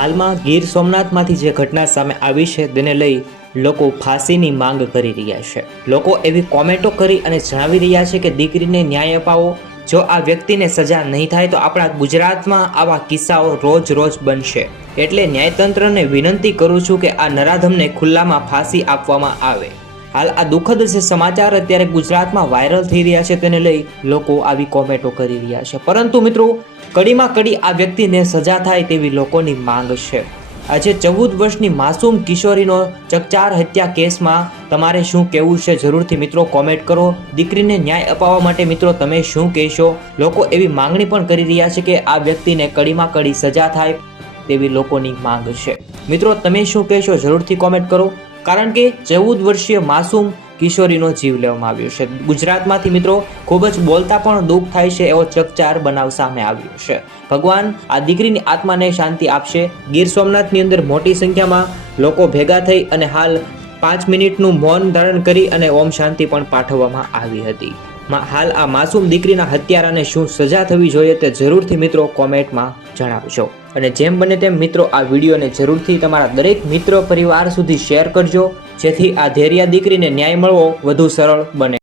હાલમાં ગીર સોમનાથમાંથી જે ઘટના સામે આવી છે તેને લઈ લોકો ફાંસીની માંગ કરી રહ્યા છે। લોકો એવી કોમેન્ટો કરી અને જણાવી રહ્યા છે કે દીકરીને ન્યાય અપાવો। જો આ વ્યક્તિને સજા નહીં થાય તો આપણા ગુજરાતમાં આવા કિસ્સાઓ રોજ રોજ બનશે। એટલે ન્યાયતંત્રને વિનંતી કરું છું કે આ નરાધમને ખુલ્લામાં ફાંસી આપવામાં આવે। હાલ આ દુઃખદ જે સમાચાર અત્યારે ગુજરાતમાં વાયરલ થઈ રહ્યા છે તેને લઈ લોકો આવી કોમેન્ટો કરી રહ્યા છે, પરંતુ મિત્રો કડીમાં કડી આ વ્યક્તિને સજા થાય તેવી લોકોની માંગ છે। આજે 14 વર્ષની માસૂમ કિશોરીનો ચકચાર હત્યા કેસમાં તમારે શું કહેવું છે જરૂરથી મિત્રો કોમેન્ટ કરો। દીકરીને ન્યાય અપાવવા માટે મિત્રો તમે શું કહેશો? લોકો એવી માંગણી પણ કરી રહ્યા છે કે આ વ્યક્તિને કડીમાં કડી સજા થાય તેવી લોકોની માંગ છે। મિત્રો તમે શું કહેશો જરૂરથી કોમેન્ટ કરો, કારણ કે 14 વર્ષીય માસૂમ કિશોરીનો જીવ લેવામાં આવ્યો છે। ગુજરાતમાંથી મિત્રો ખૂબ જ બોલતા પણ દુઃખ થાય છે એવો ચકચાર બનાવ સામે આવ્યો છે। ભગવાન આ દીકરીની આત્માને શાંતિ આપશે। ગીર સોમનાથની અંદર મોટી સંખ્યામાં લોકો ભેગા થઈ અને હાલ 5 મિનિટનું મૌન ધારણ કરી અને ઓમ શાંતિ પણ પાઠવવામાં આવી હતી। હાલ આ માસૂમ દીકરીના હત્યારાને શું સજા થવી જોઈએ તે જરૂરથી મિત્રો કોમેન્ટમાં જણાવજો। અને જેમ બને તેમ મિત્રો આ વિડીયોને જરૂરથી તમારા દરેક મિત્ર પરિવાર સુધી શેર કરજો, જેથી આ ધૈર્ય દીકરીને ન્યાય મળવો વધુ સરળ બને।